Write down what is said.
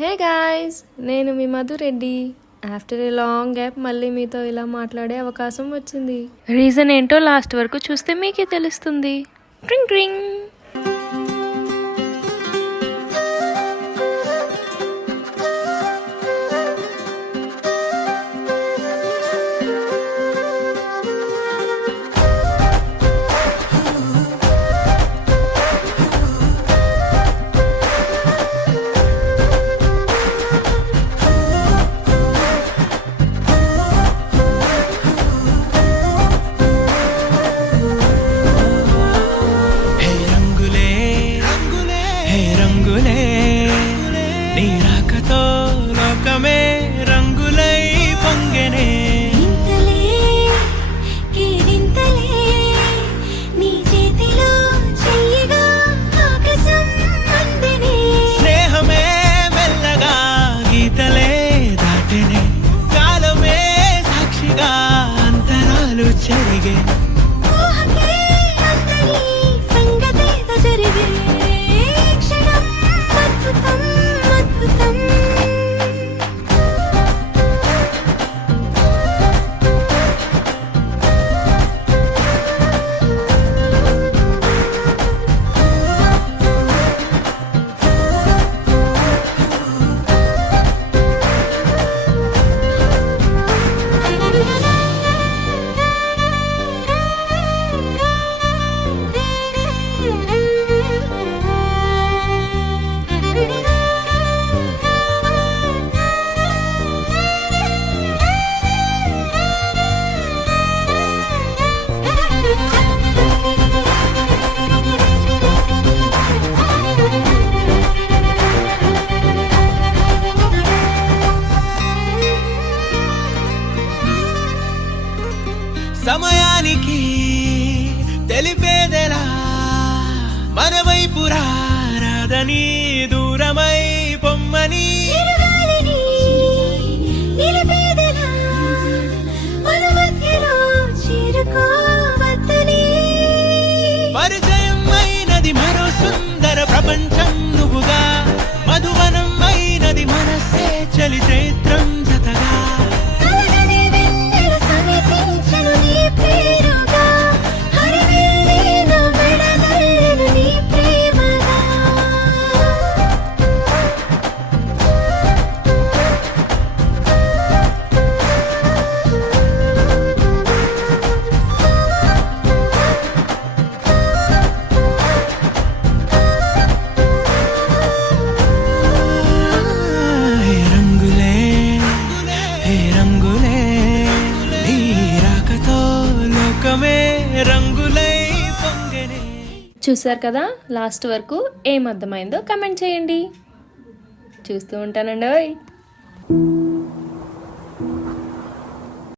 హే guys, నేను మీ Madhureddy. After a long gap మళ్ళీ మీతో ఇలా మాట్లాడే అవకాశం వచ్చింది. రీజన్ ఏంటో లాస్ట్ వరకు చూస్తే మీకే తెలుస్తుంది. ట్రింగ్ ట్రింగ్. నీ రాకతో లోకమే రంగులై పొంగెనే. ఇంతలే కేరింతలే నీ చేతిలో చెయ్యగా ఆకాశం అందెనే. స్నేహమే మెల్లగా గీతలే దాటెనే. కాలమే సాక్షిగా అంతరాలు చెరిగే. ఊహకే అంతని సంగతేదో జరిగే. క్షణం అద్భుతం అద్భుతం. సమయానికి తెలిపేదెలా మన వైపు రాదని దూరమై పొమ్మని. చిరుగాలిని నిలిపేదెలా మన మధ్యలో చేరుకోవద్దని. పరిచయం అయినది మరో సుందర ప్రపంచం నువ్వుగా. మధువనం అయినది మనసే చలి చైత్రం జతగా. కలగని వెన్నెల సమీపించెను నీ పేరుగా. హరివిల్లే నా మెడలల్లెను నీ ప్రేమగా. హే రంగులే హే రంగులే నీ రాకతో లోకమే రంగులై పొంగెనే. చూసారు కదా, లాస్ట్ వరకు ఏం అర్థమైందో కమెంట్ చేయండి. చూస్తూ ఉంటానండి.